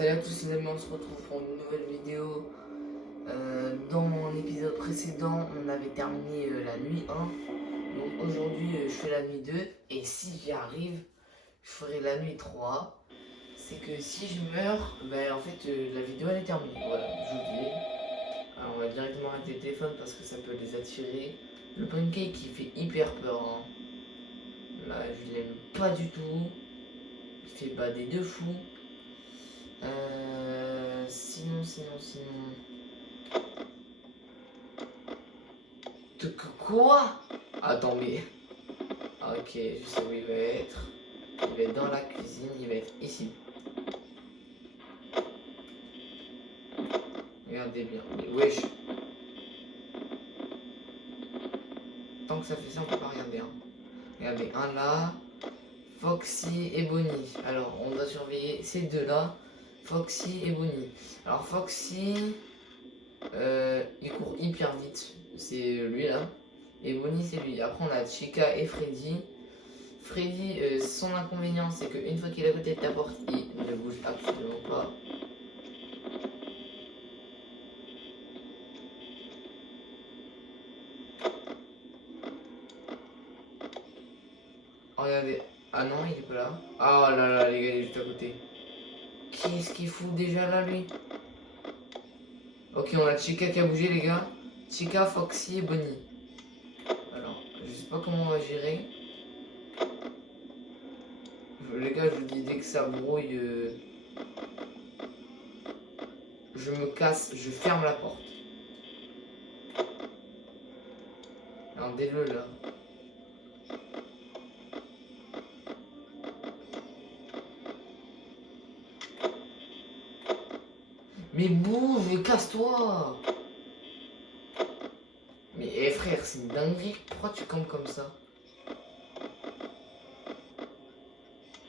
Salut à tous les amis, on se retrouve pour une nouvelle vidéo. Dans mon épisode précédent, on avait terminé la nuit 1. Donc aujourd'hui, je fais la nuit 2. Et si j'y arrive, je ferai la nuit 3. C'est que si je meurs, ben en fait, la vidéo elle est terminée. Voilà, je vous le dis. Alors on va directement arrêter le téléphone parce que ça peut les attirer. Le pancake il fait hyper peur, hein. Là, je l'aime pas du tout. Il fait bader de fou. Sinon. Quoi? Attends, mais. Ok, je sais où il va être. Il va être dans la cuisine, il va être ici. Regardez bien. Mais wesh. Tant que ça fait ça, on peut pas regarder. Hein. Regardez, un là. Foxy et Bonnie. Alors, on doit surveiller ces deux-là. Foxy et Bonnie. Alors, Foxy. Il court hyper vite. C'est lui là. Et Bonnie, c'est lui. Après, on a Chica et Freddy. Freddy, son inconvénient, c'est qu'une fois qu'il est à côté de ta porte, il ne bouge absolument pas. Oh, regardez. Ah non, il est pas là. Ah oh là là, les gars, il est juste à côté. Qu'est-ce qu'il fout déjà là, lui? Ok, on a Chica qui a bougé, les gars. Chica, Foxy et Bonnie. Alors, je sais pas comment on va gérer. Les gars, je vous dis, dès que ça brouille, je me casse, je ferme la porte. Regardez-le là. Mais bouge, casse-toi! Mais frère, c'est une dinguerie. Pourquoi tu campes comme ça?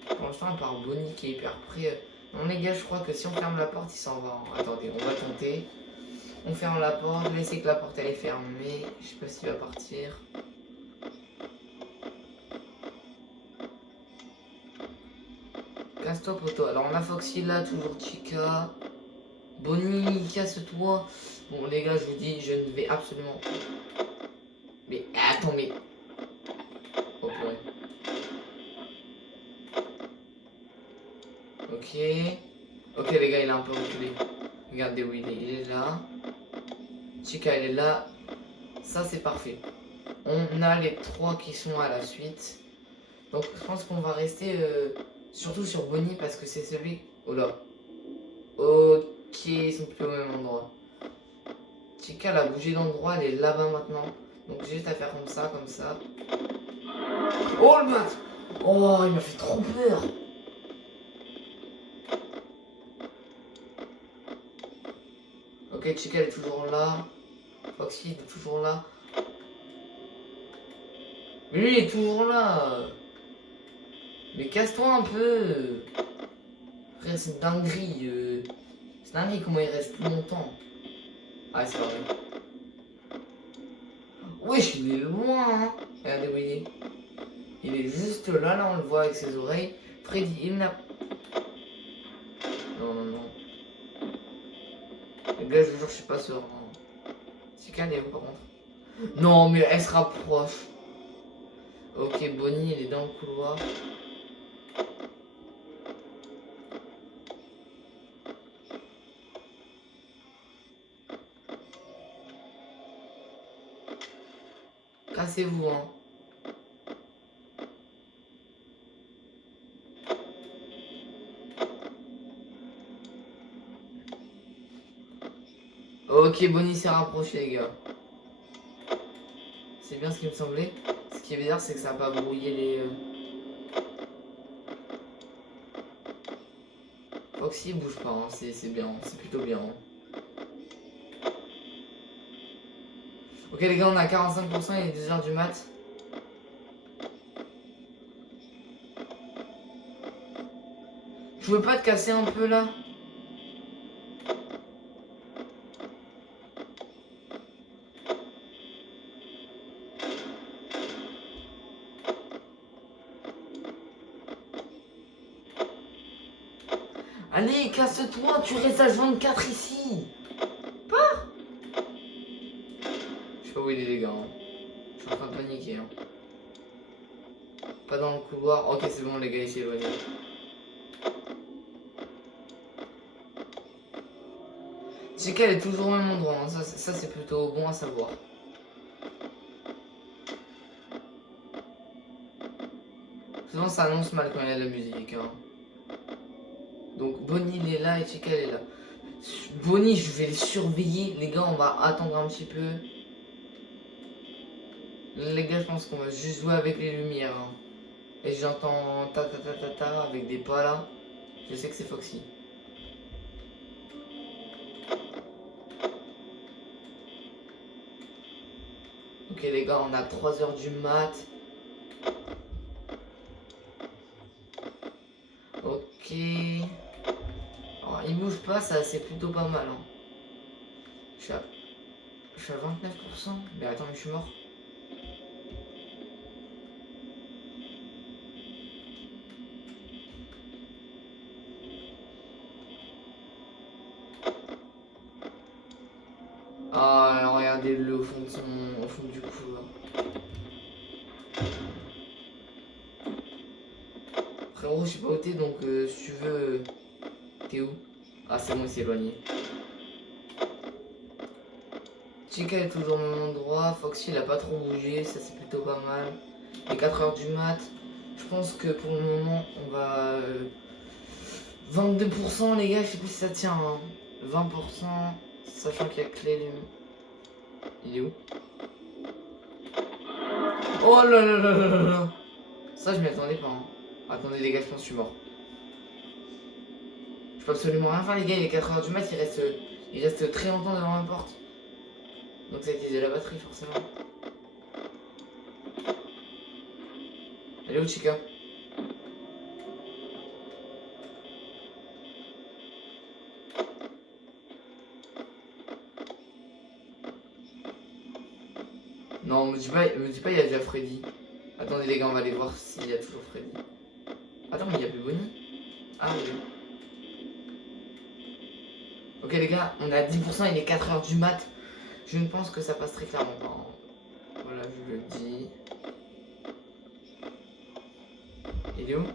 Pour l'instant, à part Bonnie qui est hyper prêt. Non, les gars, je crois que si on ferme la porte, il s'en va. Hein. Attendez, on va tenter. On ferme la porte, laissez que la porte elle est fermée. Je sais pas s'il va partir. Casse-toi, poto. Alors, on a Foxy là, toujours Chica. Bonnie, casse-toi. Bon, les gars, je vous dis, je ne vais absolument. Mais attends, mais. Oh purée. Ok. Ok, les gars, il a un peu reculé. Regardez où il est. Il est là. Chica, elle est là. Ça, c'est parfait. On a les trois qui sont à la suite. Donc, je pense qu'on va rester surtout sur Bonnie parce que c'est celui. Oh là. Ok, ils sont plus au même endroit. Chica, elle a bougé d'endroit, elle est là-bas maintenant. Donc, j'ai juste à faire comme ça, comme ça. Oh le bat! Oh, il m'a fait trop peur! Ok, Chica, elle est toujours là. Foxy, il est toujours là. Mais lui, il est toujours là! Mais casse-toi un peu! Frère, c'est une dinguerie. C'est dinguerie comment il reste plus longtemps. Ah, c'est pas vrai. Wesh, il est loin, hein. Regardez où il est. Il est juste là, là, on le voit avec ses oreilles. Freddy, il n'a... Non. Les gars, je vous jure, je suis pas sûr. C'est calme, par contre. Non, mais elle se rapproche. Ok, Bonnie, elle est dans le couloir. Cassez-vous, hein. Ok, Bonnie s'est rapprochée, les gars. C'est bien ce qui me semblait. Ce qui veut dire, c'est que ça va pas brouiller les... Foxy, il bouge pas, hein. C'est bien, c'est plutôt bien. Hein. Ok, les gars, on a 45%, il est 2h du mat. Je pouvais pas te casser un peu, là? Allez, casse-toi, tu restes à 24 ici. Je sais pas où il est, les gars. Hein. Je suis en train de paniquer. Hein. Pas dans le couloir. Ok, c'est bon, les gars, il s'est éloigné. Chica, elle est toujours au même endroit. Hein. Ça c'est plutôt bon à savoir. Souvent, ça annonce mal quand il y a de la musique. Hein. Donc, Bonnie, il est là et Chica, elle est là. Bonnie, je vais les surveiller. Les gars, on va attendre un petit peu. Les gars, je pense qu'on va juste jouer avec les lumières. Hein. Et j'entends ta ta ta ta ta avec des pas là. Je sais que c'est Foxy. Ok les gars, on a 3h du mat. Ok. Alors, il bouge pas, ça c'est plutôt pas mal. Hein. Je suis à 29%. Mais attends, mais je suis mort. Ah, regardez-le au fond de au fond du couloir. Frérot, je sais pas où t'es, donc si tu veux, t'es où? Ah, c'est bon, il s'est éloigné. Chica est toujours au même endroit. Foxy, il a pas trop bougé, ça c'est plutôt pas mal. Il est 4h du mat. Je pense que pour le moment, on va. 22% les gars, je sais pas si ça tient. Hein. 20%, sachant qu'il y a Clé. Il est où? Oh là là là là là là. Ça, je m'y attendais pas. Hein. Attendez, les gars, je pense que je suis mort. Je peux absolument rien faire, les gars. Il est 4h du mat, il reste très longtemps devant ma porte. Donc, ça a utilisé la batterie, forcément. Elle est où, Chica? Non, me dis pas, il y a déjà Freddy. Attendez, les gars, on va aller voir s'il y a toujours Freddy. Attends, mais il y a plus Bonnie? Ah, oui. Ok, les gars, on est à 10%, il est 4h du mat. Je ne pense que ça passe très clairement pas. Hein. Voilà, je le dis. Il est où?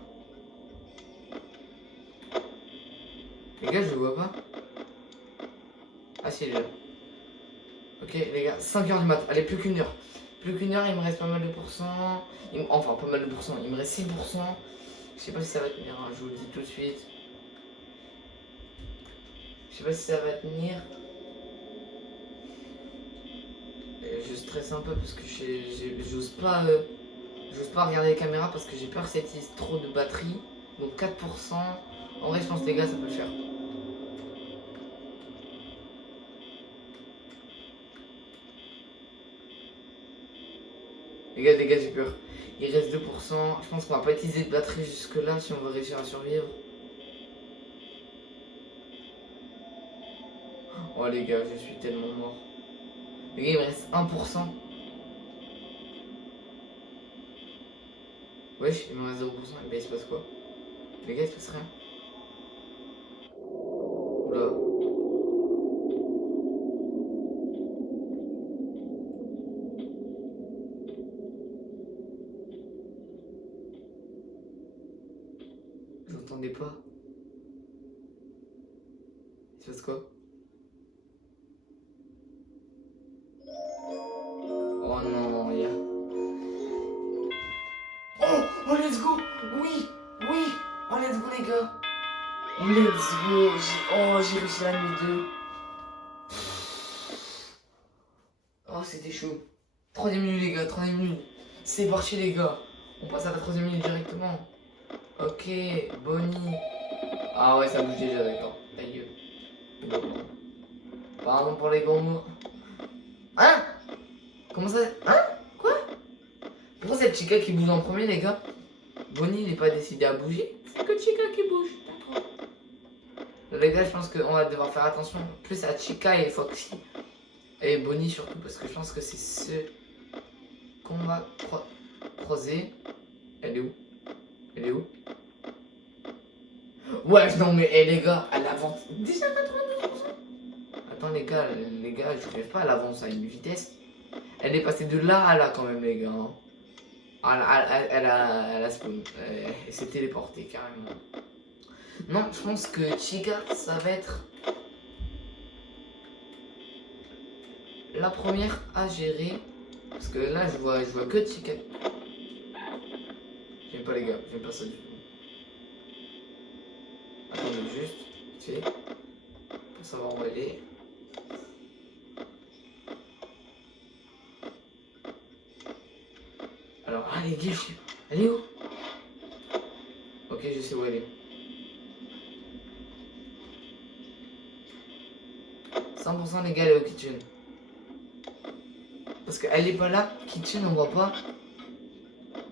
Les gars, je le vois pas. Ah si, il est là. Ok, les gars, 5h du mat. Allez, plus qu'une heure. Plus qu'une heure, il me reste pas mal de pourcents. Enfin, pas mal de pourcents. Il me reste 6%. Je sais pas si ça va tenir, hein. Je vous le dis tout de suite. Je sais pas si ça va tenir. Et je stresse un peu parce que j'ose pas regarder les caméras parce que j'ai peur que ça utilise trop de batterie. Donc 4%. En vrai, je pense les gars, ça peut le faire. Les gars, j'ai peur. Il reste 2%. Je pense qu'on va pas utiliser de batterie jusque là si on veut réussir à survivre. Oh les gars, je suis tellement mort. Les gars, il me reste 1%. Wesh, il me reste 0%. Et ben il se passe quoi? Les gars, il se passe rien. Oula. J'entendais pas. Il se passe quoi? Oh non, il y a. Oh, oh, let's go! Oui, oui! Oh, let's go, les gars! Let's go! Oh, j'ai réussi la nuit 2. Oh, c'était chaud. Troisième minute, les gars, troisième minute. C'est parti, les gars. On passe à la troisième minute directement. Ok, Bonnie. Ah ouais, ça bouge déjà, d'accord. Ta gueule. Pardon pour les gros mots. Hein? Comment ça? Hein? Quoi? Pourquoi c'est Chica qui bouge en premier, les gars? Bonnie n'est pas décidé à bouger. C'est que Chica qui bouge. D'accord. Les gars, je pense qu'on va devoir faire attention plus à Chica et Foxy. Et Bonnie surtout, parce que je pense que c'est ceux qu'on va croiser. Elle est où? Elle est où? Ouais, non mais les gars, elle avance déjà 92%. Attends les gars, je rêve pas, elle avance à une vitesse. Elle est passée de là à là quand même les gars. Hein. Elle a spawn. Elle s'est téléportée carrément. Non, je pense que Chica, ça va être la première à gérer. Parce que là, je vois que Chica. J'aime pas les gars, j'aime pas ça du tout. Attendez juste, vite fait. Pour savoir où elle est. Alors, les gars, elle est où? Ok, je sais où elle est. 100% les gars, elle est au kitchen. Parce qu'elle est pas là, kitchen on voit pas.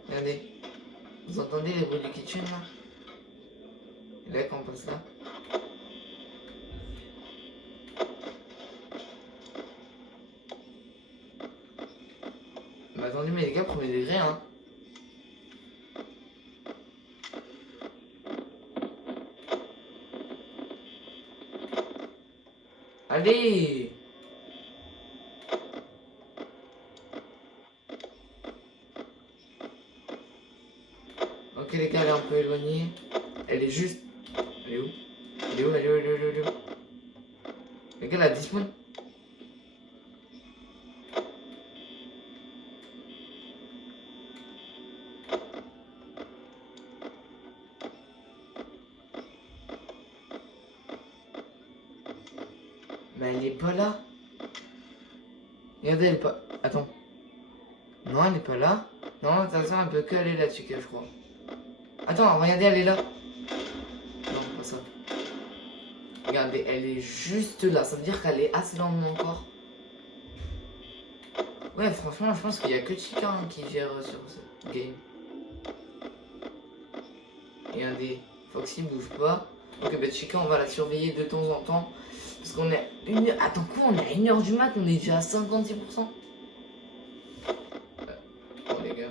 Regardez. Vous entendez les bruits du kitchen là? Et là quand on passe là. Mais attendez mais les gars, premier degré hein. Allez! Ok les gars, elle est un peu éloignée. Elle est juste... Elle est où? Elle est où? Elle est où? Elle est où? Elle est où? Les gars, elle a despawn. Mais elle est pas là. Regardez, elle est pas... Attends. Non, elle est pas là. Non, attention, elle peut que aller là, Chica, je crois. Attends, regardez, elle est là. Non, pas ça. Regardez, elle est juste là. Ça veut dire qu'elle est assez loin encore. Ouais, franchement, je pense qu'il y a que Chica hein, qui gère sur ce game. Regardez, Foxy bouge pas. Ok, bah Chica, on va la surveiller de temps en temps. Parce qu'on est une... Attends, quoi? On est à 1h du mat, on est déjà à 56%. Bon, les gars.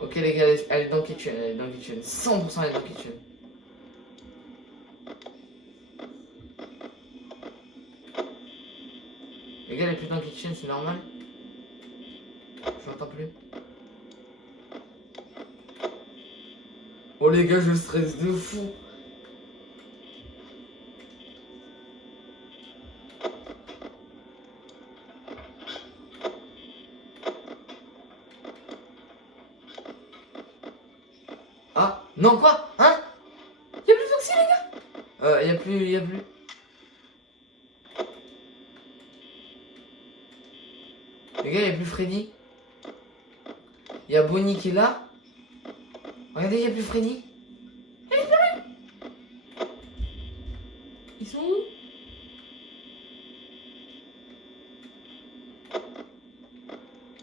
Ok, les gars, elle est dans le kitchen. Elle est dans le kitchen. 100% elle est dans le kitchen. Les gars, elle est plus dans le kitchen, c'est normal. Je l'entends plus. Oh les gars, je stresse de fou. Ah, non quoi? Hein? Y'a plus Foxy les gars? Y'a plus. Les gars, y'a plus Freddy. Y'a Bonnie qui est là. Regardez, y'a plus Freddy. Ils sont où?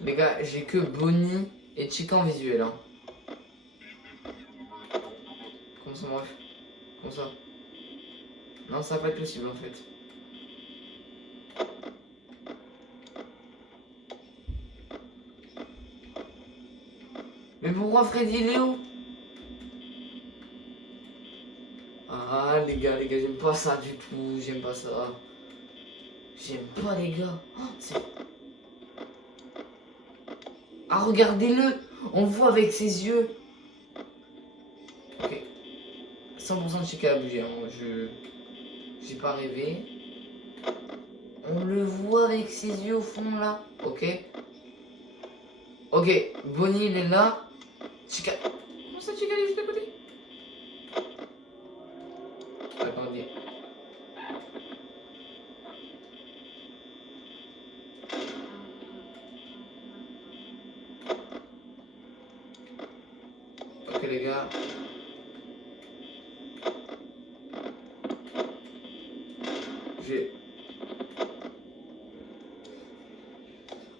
Les gars, j'ai que Bonnie et Chica en visuel. Hein. Comment ça marche? Comment ça? Non, ça va pas être possible en fait. Mais pourquoi Freddy il est où? Ah les gars, j'aime pas ça du tout. J'aime pas ça. J'aime pas les gars. Oh, c'est... Ah regardez-le. On voit avec ses yeux. Ok. 100% de Chica a bougé. Hein. J'ai pas rêvé. On le voit avec ses yeux au fond là. Ok. Ok. Bonnie il est là. Chica. Comment ça Chica il est juste à côté? Attendez. Ok les gars. J'ai...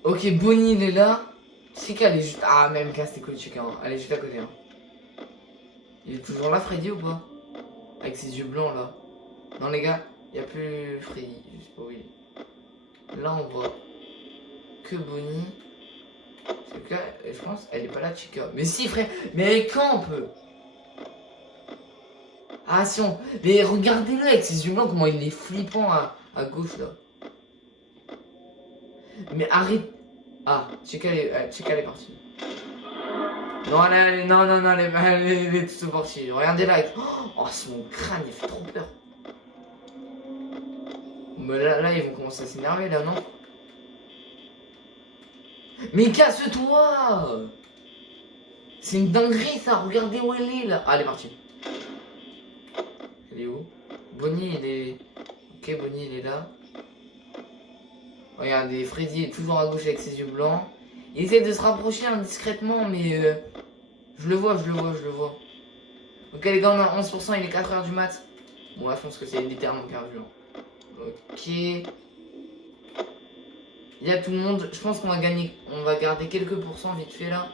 Ok, Bonnie il est là. Chica elle est juste... Ah même casse les couilles de Chica. Hein. Elle est juste à côté. Hein. Il est toujours là Freddy ou pas? Avec ses yeux blancs là. Non les gars, Il n'y a plus Freddy, je sais pas où il est. Là on voit que Bonnie. Chica, je pense, elle est pas là, Chica. Mais si frère, mais elle campe. Ah si on... Mais regardez-le avec ses yeux blancs, comment il est flippant à gauche là. Mais arrête. Ah, Chica elle est partie. Non, non, non, non, elle est toute partie. Regardez là. Oh, son crâne, il fait trop peur. Mais là, ils vont commencer à s'énerver là, non? Mais casse-toi! C'est une dinguerie ça, regardez où elle est là. Ah, elle est partie. Elle est où? Bonnie, il est... Ok, Bonnie, il est là. Regardez, Freddy est toujours à gauche avec ses yeux blancs. Il essaie de se rapprocher indiscrètement, mais... je le vois, je le vois, je le vois. Ok les gars, on a 11%, il est 4h du mat. Bon là, je pense que c'est littéralement perdu. Hein. Ok. Il y a tout le monde. Je pense qu'on va gagner. On va garder quelques pourcents vite fait là.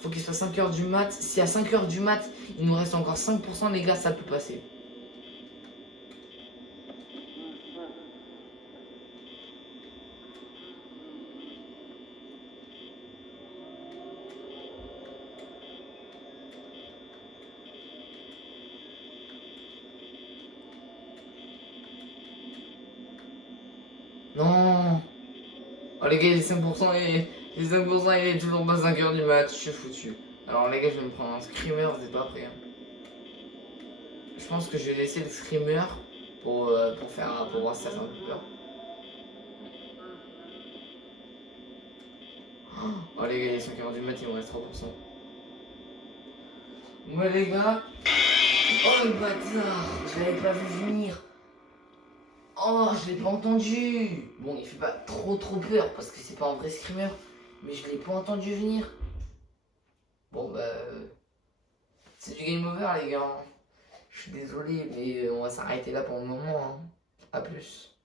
Faut qu'il soit 5h du mat. Si à 5h du mat, il nous reste encore 5%, les gars, ça peut passer. Non. Oh les gars, il est 5% et... Les 5%, il est toujours pas 5h du mat. Je suis foutu. Alors les gars, je vais me prendre un screamer, vous êtes pas prêts. Hein. Je pense que je vais laisser le screamer pour voir si ça fait un peu peur. Oh les gars, il est 5h du mat, il me reste 3%. Moi les gars. Oh le bâtard, je l'avais pas vu venir. Oh, je l'ai pas entendu. Bon, il fait pas trop peur parce que c'est pas un vrai screamer. Mais je l'ai pas entendu venir. Bon bah... c'est du game over les gars. Je suis désolé, mais on va s'arrêter là pour le moment. Hein. A plus.